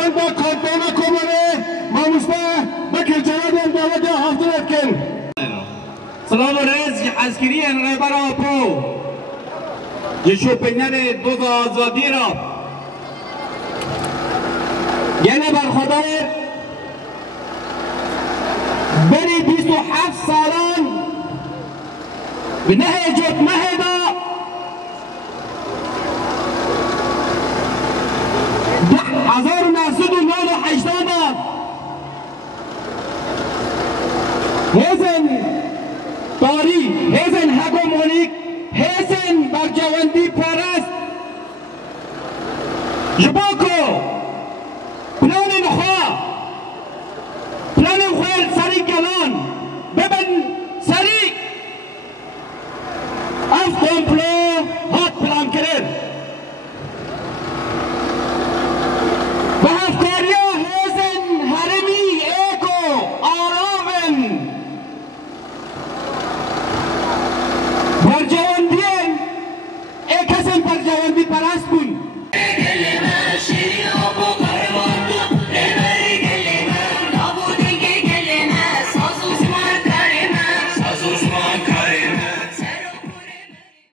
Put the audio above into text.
خدمت با کارتون کمره ماموسته بکر جواد دولت حاضرت کن. سلام رئیس عسکری انقلاب راپو یه شوپینر دوز آزادی را یعنی برخوادار بری 27 سالان به نه جد مهدا 1989 هزن تاریخ هزن هگمونیک هزن برجواندی پرست جباکو پلان نخواه سری گلان ببن سری از کمپلو هات پلان کرد به افکاریا هزن هرمی ایکو آراون برجواندین ایک هزن برجواندی پرست